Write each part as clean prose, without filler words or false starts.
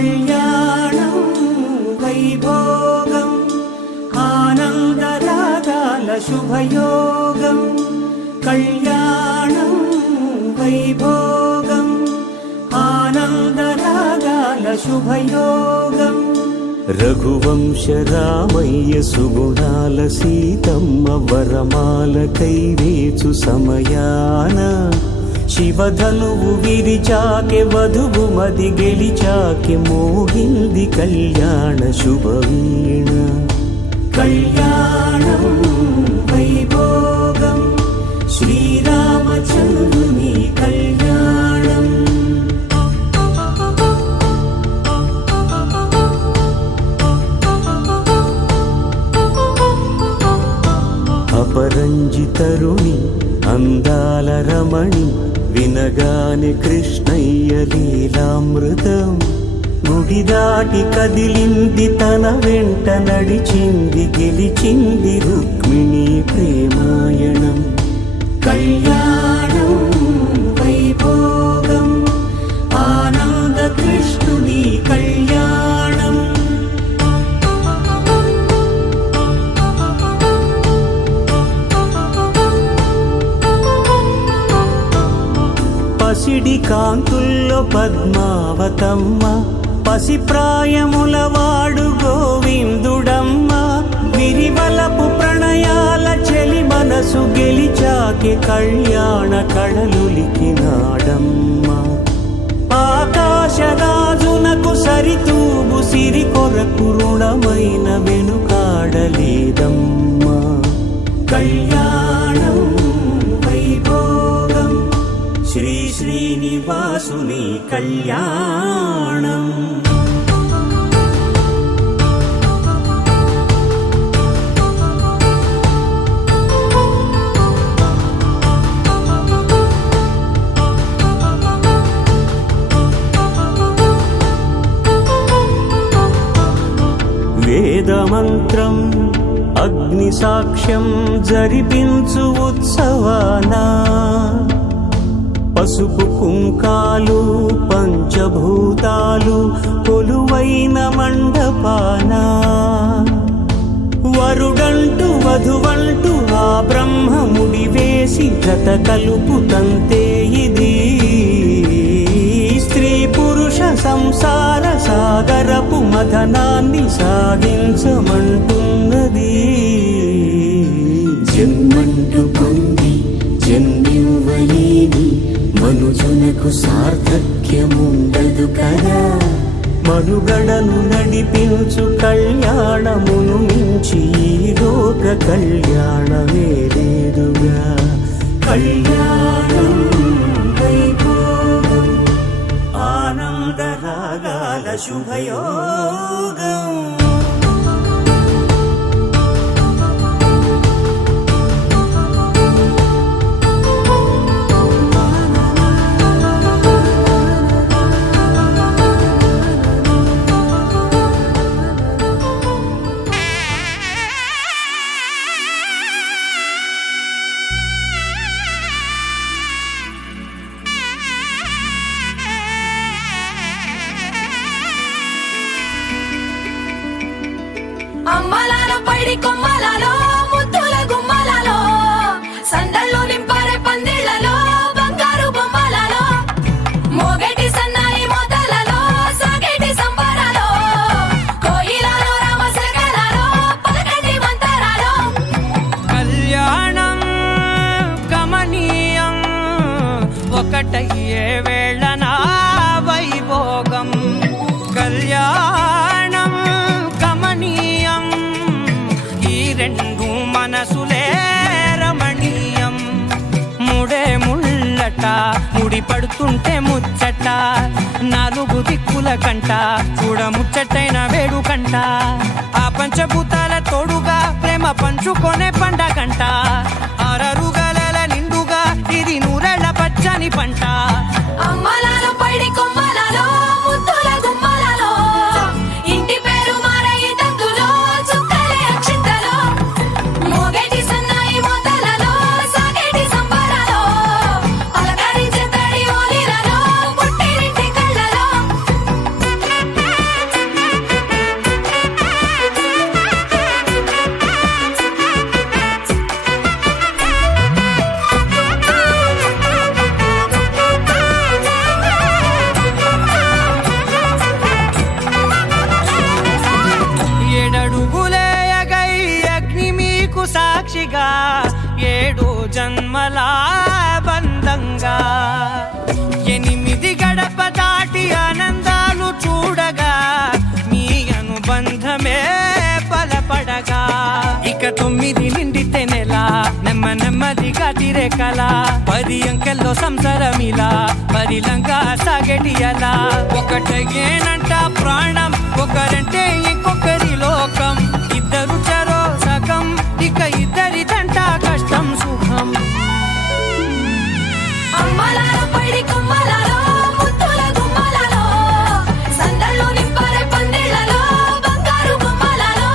కళ్యాణం వైభోగం ఆనందరాగాల శుభయోగం కళ్యాణం వైభోగం ఆనందరాగాల శుభయోగం రఘువంశ రామయ్య సుగుణాల సీతమ్మ వరమాల కైవేచు సమయాన శివధనువు విరిచాకె వధువు మది గెలిచాకె మోగింది కళ్యాణ శుభవీణ కళ్యాణం వైభోగం శ్రీరామచంద్రుని కళ్యాణం అపరంజి తరుణి అందాల రమణి వినగానే కృష్ణయ్య లీలామృతం గుడి దాటి కదిలింది తన వెంట నడిచింది గెలిచింది రుక్మిణి ప్రేమాయణం కళ్యాణం వైభోగం ఆనంద కృష్ణుని కళ్యాణం పసిడి కాంతుల్లో పద్మావతమ్మ పసిప్రాయముల వాడు గోవిందుడమ్మ విరివలపు ప్రణయాల చెలి మనసు గెలిచాకే కళ్యాణ కళలులికినాడమ్మ ఆకాశరాజునకు సరితూగు సిరి కొరకు రుణమైన వెనుకాడలేదమ్మా కళ్యాణం వైభోగం శ్రీ శ్రీనివాసుని కళ్యాణం వేదమంత్రం అగ్ని సాక్ష్యం జరిపించు ఉత్సవానా పసుపు కుంకాలు పంచభూతాలు కొలువైన మండపాన వరుడంటూ వధువంటూ ఆ బ్రహ్మముడి వేసి జత కలుపుతంతే ఇది స్త్రీ పురుష సంసార సాగరపు మథనాన్ని సాగించమంటున్నది జన్మంటూ పొంది జన్మివ్వలేని మనుజునకు సార్థక్యముండదు కదా మనుగడను నడిపించు కళ్యాణమును మించి ఈ లోక కళ్యాణమే లేదుగా కళ్యాణం వైభోగం ఆనందరాగాల శుభయోగం అమ్మలాల పైడి కొమ్మలలో ముద్దుల గుమ్మలలో సందళ్ళు నింపారే పందిళ్లలో బంగారు బొమ్మలలో మోగేటి సన్నాయి మోతలలో సాగేటి సంబరాలో కోయిలలో రామశకలలో పలకటి మంతరాలో కళ్యాణం గమనీయం ఒకటయ్యే వేళన వైభోగం కళ్యాణం గమనీయం ఈ రెండు మనసులే రమణీయం ముడే ముళ్ళట ముడి పడుతుంటే ముచ్చట నాలుగు దిక్కుల కంట చూడ ముచ్చటైన వేడుకంట ఆ పంచభూతాల తోడుగా ప్రేమ పంచుకొనే పండగంట అరరుగల నిండుగా ఇది నూరెళ్ళ పచ్చని పంట అమ్మలాల పైడి కొమ్మలలో ముద్దుల గుమ్మలలో ఇంటి పేరు మారయి తందులో చుక్కలే అక్షింతలో మోగేటి సన్నాయి మోతలలో సాగేటి సంబరాలో పలకరించే తడి ఓలిలలో పుట్టినింటి కళ్ళలో కళ 10 అంకెల్లో సంసారమిలా పరిలంగా సాగేటియలా ఒకటేనంట ప్రాణం ఒకరంటే ఇంకొకరి లోకం ఇద్దరు చరో సగం ఇక ఇద్దరిదంట కష్టం సుఖం అమ్మలాలో పడి కొమ్మలాలో ముత్తుల గుమ్మలాలో సందళ్ళు నింపరే పందిళ్ళలో బంగారు గుమ్మలాలో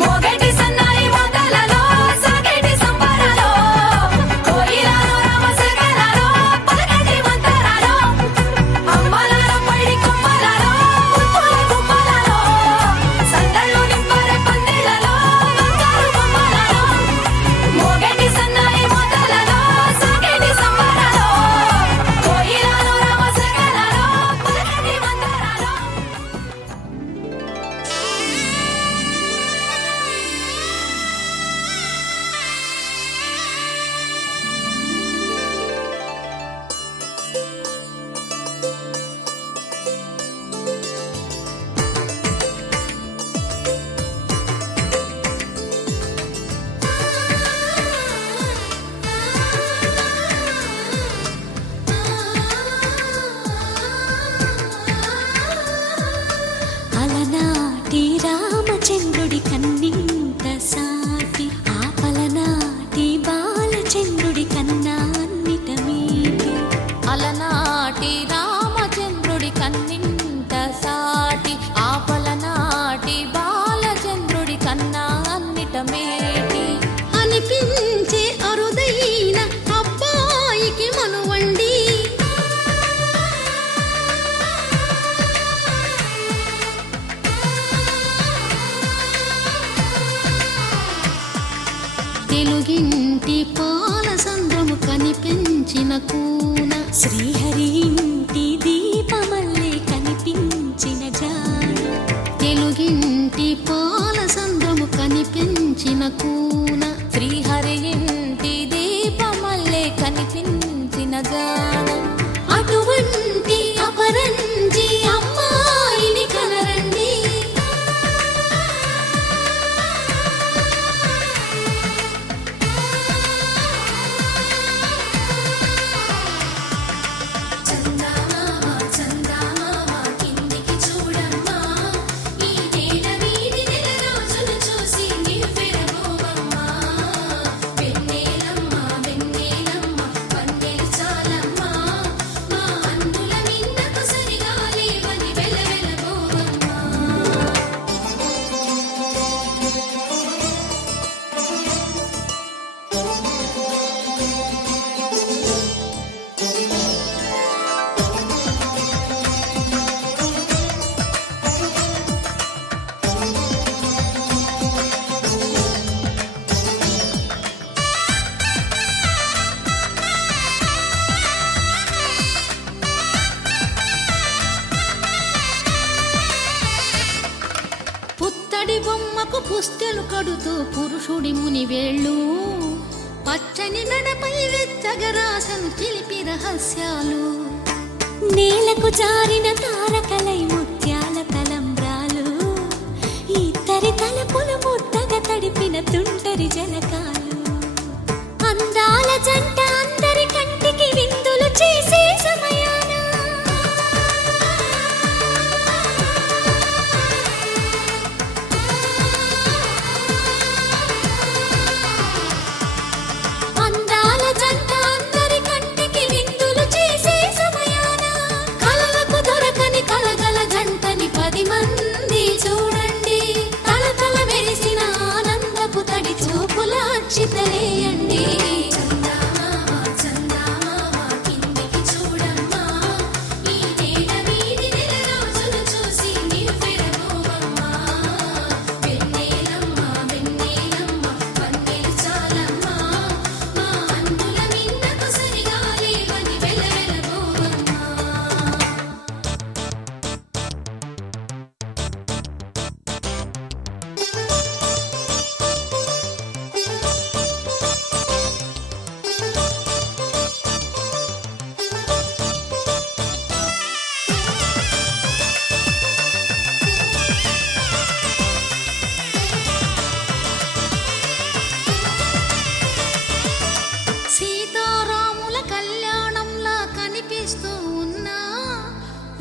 మోగేటి సన్నాయి మోతలలో సాగేటి సంబరాలో కోయిలాలో రామశకలాలో పలకేటి మంతరాలో అమ్మలాలో పడి కొమ్మలాలో ముత్తుల గుమ్మలాలో సందళ్ళు నింపరే పందిళ్ళలో బంగారు గుమ్మలాలో మోగేటి సన్నాయి మోతలలో సాగేటి సంబరాలో కోయిలాలో రామశకలాలో పలకేటి మంతరాలో అలనాటి రామచంద్రుడి కన్నింత సాటి ఆపలనాటి బాలచంద్రుడి కన్నా అన్నిట మీటి అలనాటి రామచంద్రుడి కన్నింత సాటి ఆపలనాటి బాలచంద్రుడి కన్నా అన్నిట మేటి అనిపించే అరుదైన అబ్బాయికి మనువండి తెలుగింటి పాల సంద్రము కనిపించిన కూన శ్రీహరి ఇంటి దీపమల్లే కనిపించిన జాన తెలుగింటి పాల సంద్రము కనిపించిన కూన శ్రీహరి ఇంటి దీపమల్లే కనిపించిన జాన అటువంటి అపరంజి అమ్మాయిని కనరండి చందమామ చందమామ కిందికి చూడమ్మా ఈ నేల వీధి నెల రోజులు చూసి నివ్వెరబోవమ్మా వెన్నెలమ్మ వెన్నెలమ్మ వన్నెలు చాలమ్మా మా అందుల మిన్నకు సరిగా లేవని వెలవెలబోవమ్మా పుత్తడి బొమ్మకు పుస్తెలు కడుతూ పురుషుడి ముని వేళ్ళు పచ్చని మెడపై వెచ్చగరాసను చిలిపి రహస్యాలు నేలకు జారిన తారకలై ముత్యాల తలంబ్రాలు ఇద్దరి తలపులు ముద్దగా తడిపిన తుంటరి జలకాలు అందాల జంట అందరి కంటికి విందులు చేసే సమయాన అందాల జంట అందరి కంటికి విందులు చేసే సమయాన కలలకు దొరకని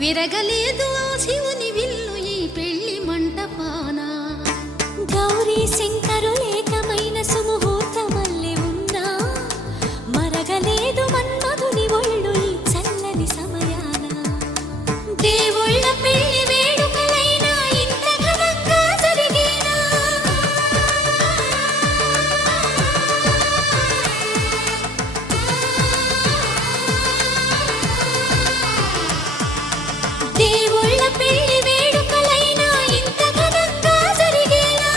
విరగలేదు ఆ శివుని విల్లు ఈ పెళ్లి మంటపాన. గౌరీ శంకరులేకమైన సుముహూర్తమల్లె ఉన్నా మరగలేదు మన్మధుని ఒళ్ళు ఈ చల్లని సమయాన. దేవుళ్ళ పెళ్లి వేడుకలైనా ఇంత ఘనంగా జరిగేనా? దేవుళ్ళ పెళ్లి వేడుకలైనా ఇంత ఘనంగా జరిగేనా?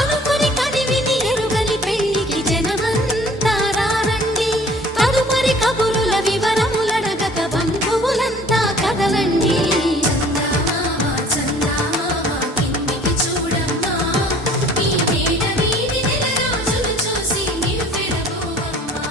అనుకుని కదివిని ఎరుగని పెళ్లికి జనమంతా రారండి. తదుపరి కబురుల వివరములడగక బంధువులంతా కదలండి. చందమామ చందమామ కిందికి చూడమ్మా ఈ వేడ వీడి నెల రోజులు చూసి నీవు విడబోవమ్మా.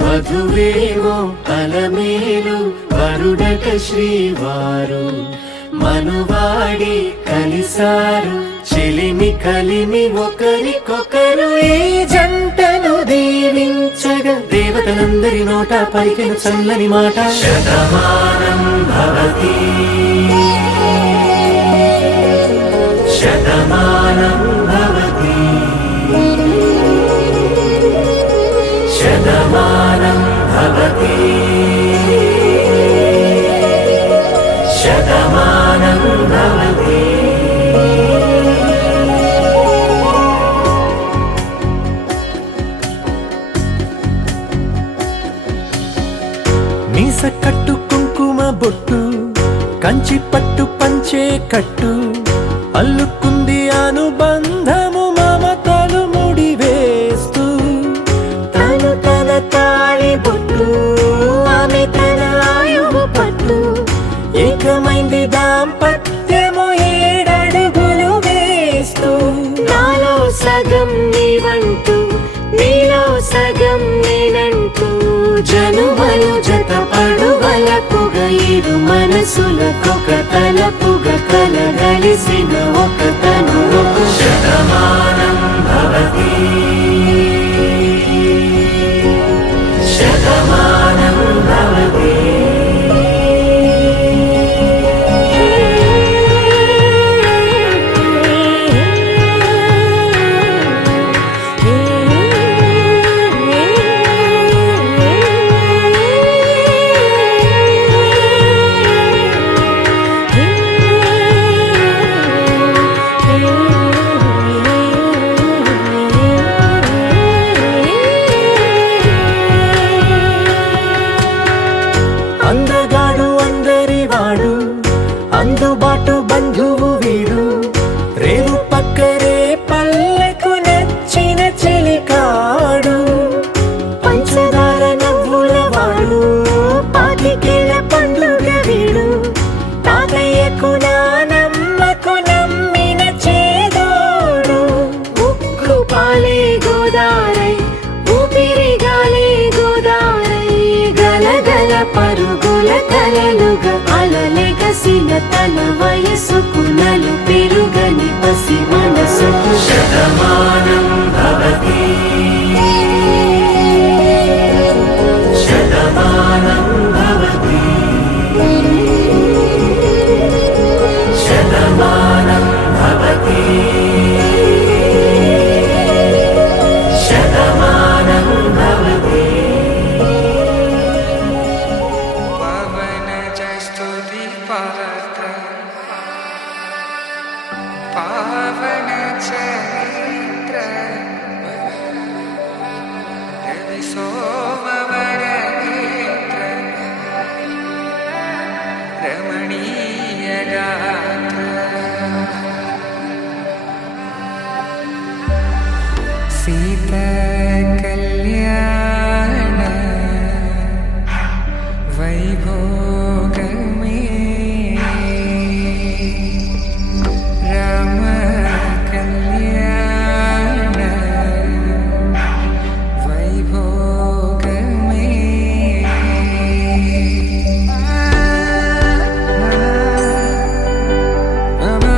వధువేమో అలమేలు వరుడట శ్రీవారు మనువాడి కలిసారు చెలిమి కలిమి ఒకరికొకరు ఈ జంటను దీవించగా దేవతలందరి నోట పలికిన చల్లని మాట శతమానం భవతి శతమానం భవతి శతమానం భవతి శతమానం భవతి. మీస కట్టు కుంకుమ బొట్టు కంచి పట్టు పంచే కట్టు అల్లుకుంది అనుబంధము మమతలు ముడివేస్తూ తను తన తాళి బొట్టు ఆమె తన ఆయువు పట్టు ఏకమైంది దాంపత్యము 7 అడుగులు వేస్తూ నాలో సగం నీవంటూ నీలో సగం నేనంటూ జనుమలు జతపడువలపుగ ఇరు మనసులకొక తలపుగ కలగలిసిన ఒక తను శతమానం భవతి శతమానం భవతి. అందగాడు అందరివాడు అందుబాటు బంధువు వీడు రేవు పక్కరే పల్లెకు నచ్చిన చెలికాడు పంచదార నవ్వుల వాడు పాతికేల పండుగ వీడు తాతయ్యకు నానమ్మకు నమ్మిన చేదోడు ఉక్కు పాలే గోదారై ఊపిరి గాలే గోదారై గలగల పరుగుల కలలుగా అలలెగసిన తన వయసుకు నలు పెరుగని పసి మనసుకు శతమానం భవతి శతమానం భవతి శతమానం భవతి శతమానం భవతి. పవన జస్తుతి పాత్ర పావన చరిత్ర రవి సోమవర నేత్ర రమణీయ గాత్ర సీత కళ్యాణ వైభోగమే రామ కళ్యాణ వైభోగమే బాబా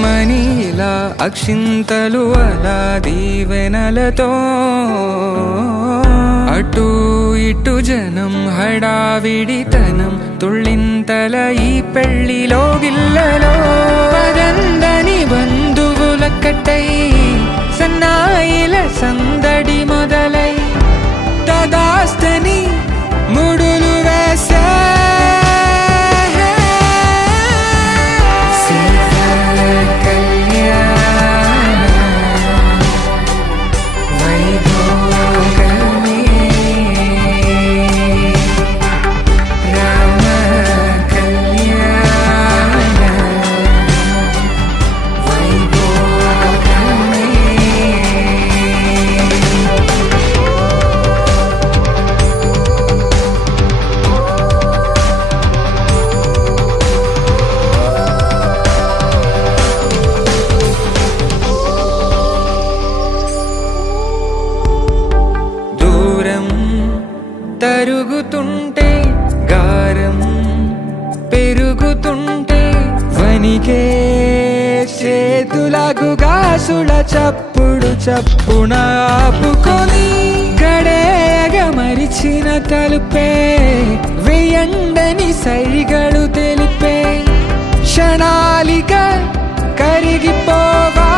రమ్మని ఇలా అక్షింతలు అలా దీవెనలతో అటు ఇటు జనం హడావిడితనం తుళ్ళింతల ఈ పెళ్లిలో గిల్లలో పదందని బంధువులక్కటై సన్నాయిల సందడి మొదలై తదాస్తని ముడులు వేసే తరుగుతుంటే గారం పెరుగుతుంటే వనికే చేతులకు గాసుల చప్పుడు చప్పున ఆపుకొని గడేగ మరిచిన తలుపే వేయండని సైగడు తెలిపే క్షణాలిక కరిగిపోవా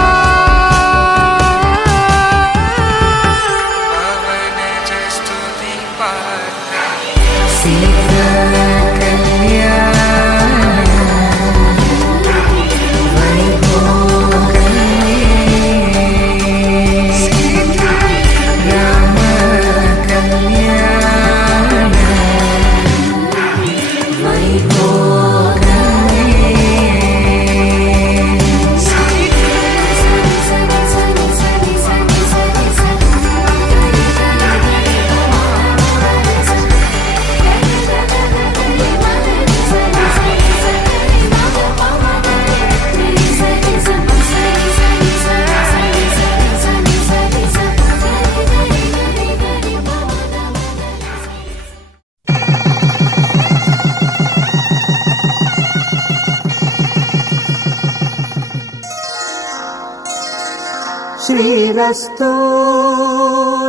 శ్రీరస్తు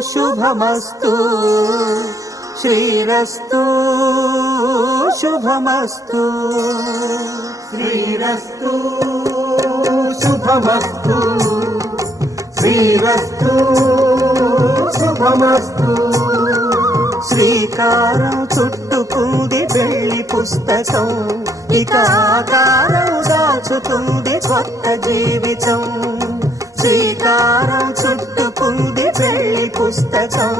శుభమస్తు శ్రీరస్తు శుభమస్తు శ్రీరస్తు శుభమస్తు శ్రీరస్తు శుభమస్తు శ్రీకారం చుట్టుకుంది పెళ్లి పుస్తకం ఇక ఆకారం దాచుతుంది కొత్త జీవితం శ్రీకారం చుట్టుకుంది పెళ్లి పుస్తకం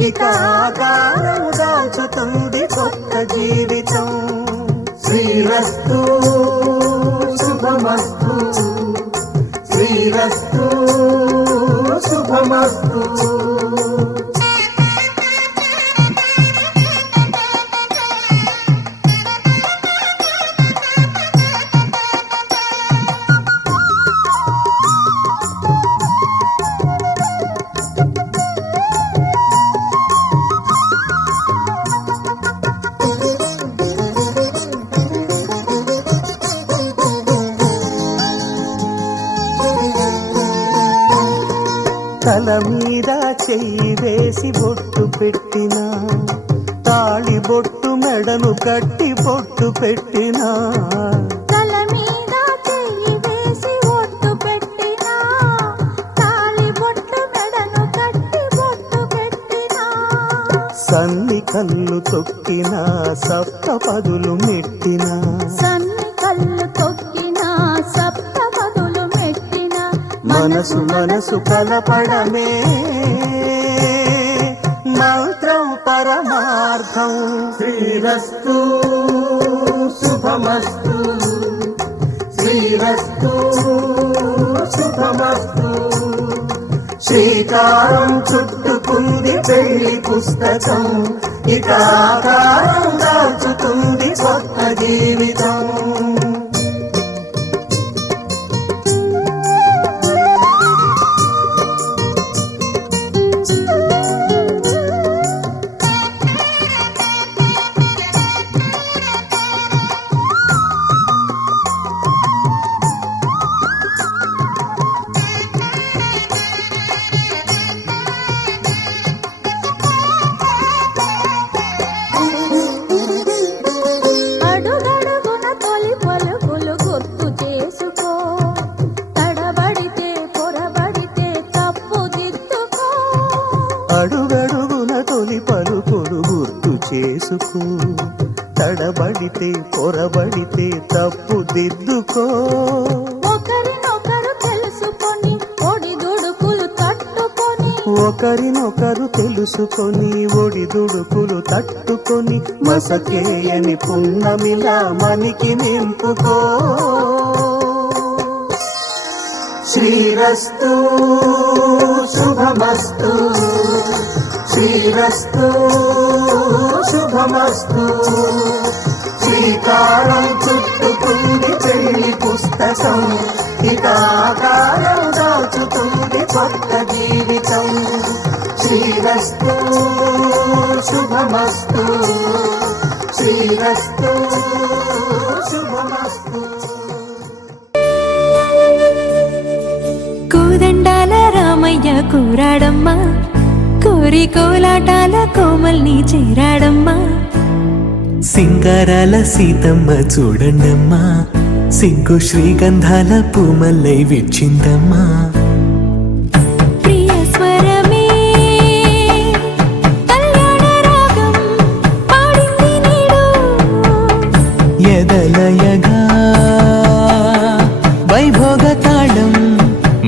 ఇక ఆకారం దాచుతుంది కొత్త జీవితం శ్రీరస్తు శుభమస్తు శ్రీరస్తు శుభమస్తు తల మీద చెయ్యి వేసి బొట్టు పెట్టినా తాళి బొట్టు మెడలు కట్టి బొట్టు పెట్టినా తల మీద చెయ్యి వేసి బొట్టు పెట్టినా తాళి బొట్టు మెడను కట్టి బొట్టు పెట్టినా సన్ని కళ్ళు తొక్కినా సప్త పదులు మెట్టినా సన్ని కళ్ళు తొక్కినా సప్త పదులు మెట్టినా మనసు మనసు కలపడమే మంత్రం పరమార్థం శ్రీరస్తు శుభమస్తు శ్రీరస్తు శుభమస్తు శ్రీకారం చుట్టుకుంది పెళ్లి పుస్తకం ఇక ఆకారం దాచుతుంది కొత్త జీవితం అడుగడుగున తొలి పలుకులు గుర్తు చేసుకో, తడబడితే పొరబడితే తప్పు దిద్దుకో. ఒకరినొకరు తెలుసుకొని ఒడిదుడుకులు తట్టుకొని, ఒకరినొకరు తెలుసుకొని ఒడిదుడుకులు తట్టుకొని, మసకేయని పున్నమిలా మనికి నింపుకో. శ్రీరస్తు శుభమస్తు, శ్రీరస్తు శుభమస్తు. శ్రీకారం చుట్టుకుంది పెళ్లి పుస్తకం, ఇక ఆకారం దాచుతుంది కొత్త జీవితం. శ్రీరస్తు శుభమస్తు, శ్రీరస్తు శుభమస్తు. కోదండాల రామయ్య కూరాడమ్మా, కోరి కోలాటాల కోమల్ని చేరాడమ్మా. సింగారాల సీతమ్మ చూడండమ్మా, సిగ్గు శ్రీగంధాల పూమల్లై విచ్చిందమ్మా. ప్రియ స్వరమే కళ్యాణ రాగం పాడింది నేడు, ఎదలయగా వైభోగ తాళం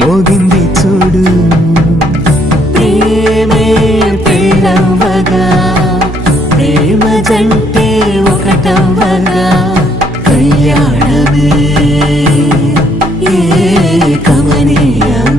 మోగింది చూడు. ప్రేమే పెళ్ళవ్వగా, ప్రేమ జంటే ఒకటవ్వగా, కళ్యాణమే ఏ కమనీయం.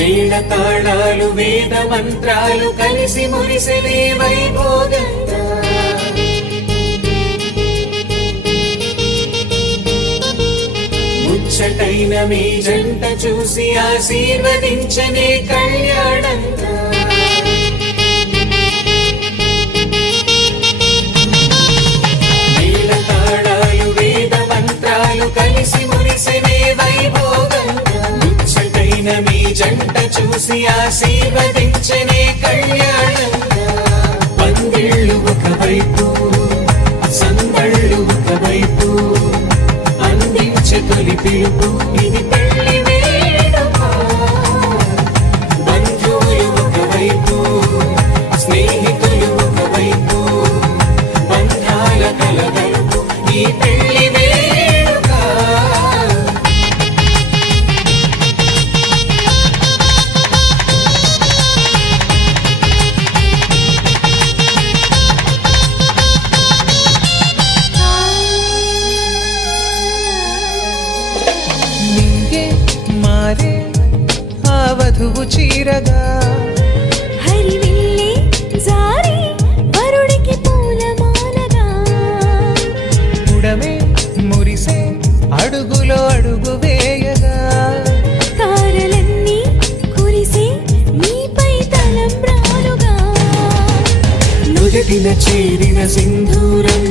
మేళ తాళాలు వేద మంత్రాలు కలిసి మురిసెనే వైభోగంగా ముచ్చటైన మీ జంట చూసి ఆశీర్వదించనే కళ్యాణంగా మేళ తాళాలు వేద మంత్రాలు కలిసి మురిసెనే వైభోగంగా ముచ్చటైన మీ జంట చూసి ఆశీర్వదించనే కళ్యాణంగా పందిళ్ళు ఒకవైపు సందళ్ళు ఒకవైపు అందించే తొలి పిలుపు ఇది పెళ్లి వేడుక బంధువులు ఒకవైపు స్నేహితులు ఒకవైపు బంధాల కలగలుపు ఈ పెళ్లి వేడుక నీగే మారే ఆ వధువు చీరగా హరివిల్లే జారి వరుడికి పూలమాలగా ఉడమే మురిసే అడుగులో అడుగు వేయగా తారలన్నీ కురిసి నీపై తలంబ్రాలుగా నుదిటిన చేరిన సింధూరం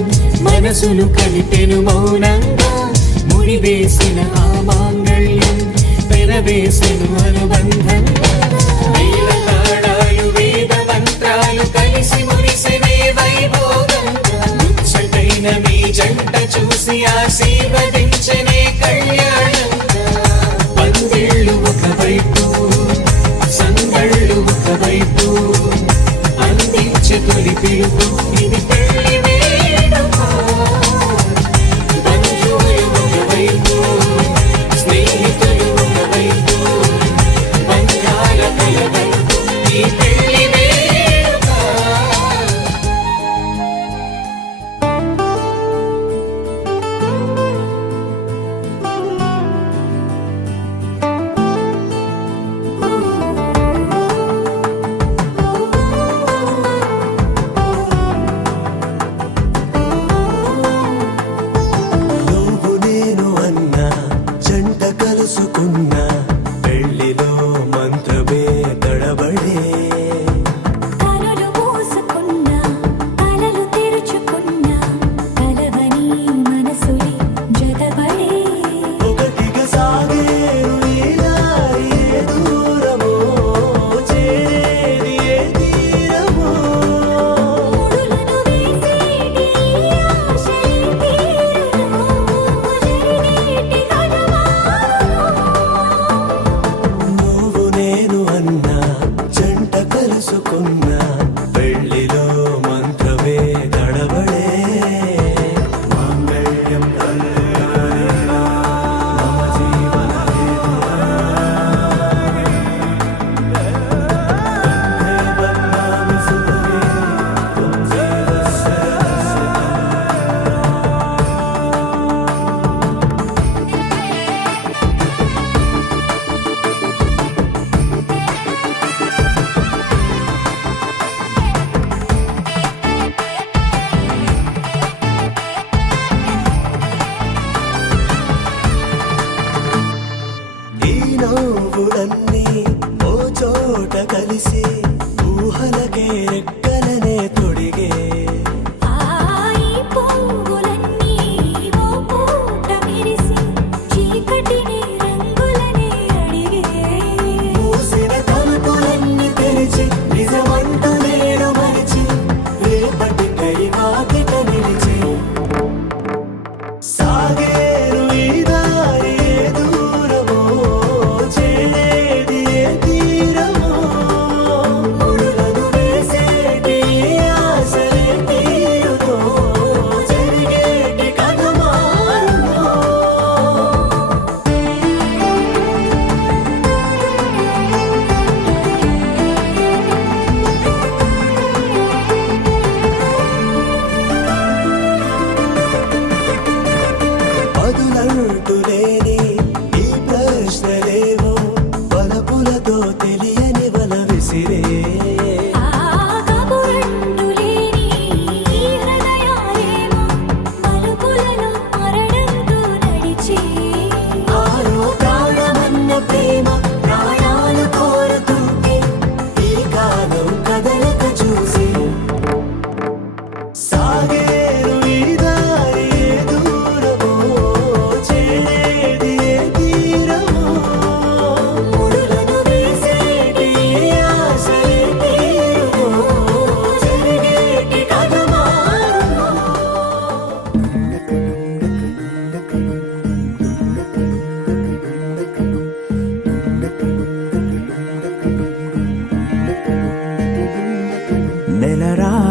మనసును కలిపెను మౌనంగా ముడివేసిన ఆ మాంగళ్యం పెనవేసెను అనుబంధం మేళ తాళాలు వేద మంత్రాలు కలిసి మురిసెనే వైభోగంగా ముచ్చటైన మీ జంట చూసి ఆశీర్వదించనే కళ్యాణంగా పందిళ్ళు ఒకవైపు సందళ్ళు ఒకవైపు అందించే తొలి పిలుపు ఇది పెళ్లి వేడుక బంధువులు ఒకవైపు స్నేహితులు ఒకవైపు బంధాల కలగలుపు ఈ పెళ్లి వేడుక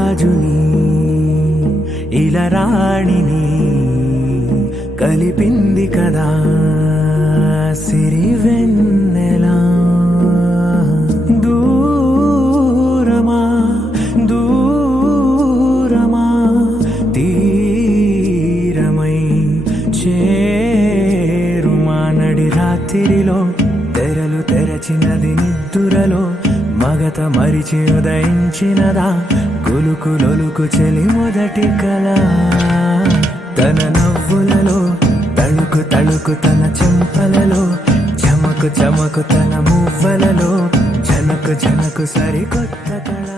రాజుని ఇలా రాణిని కలిపింది కదా సిరి వెన్నెలా దూరమా దూరమా తీరమై చేరుమా నడి రాత్రిలో తెరలు తెరచినది నిద్దురలో మగత మరిచి ఉదయించినదా గులుకు లొలుకు చెలి మొదటి కళ తన నవ్వులలో తళుకు తళుకు తన చెంపలలో చమకు చమకు తన మువ్వలలో జనకు జనకు సరికొత్త కళ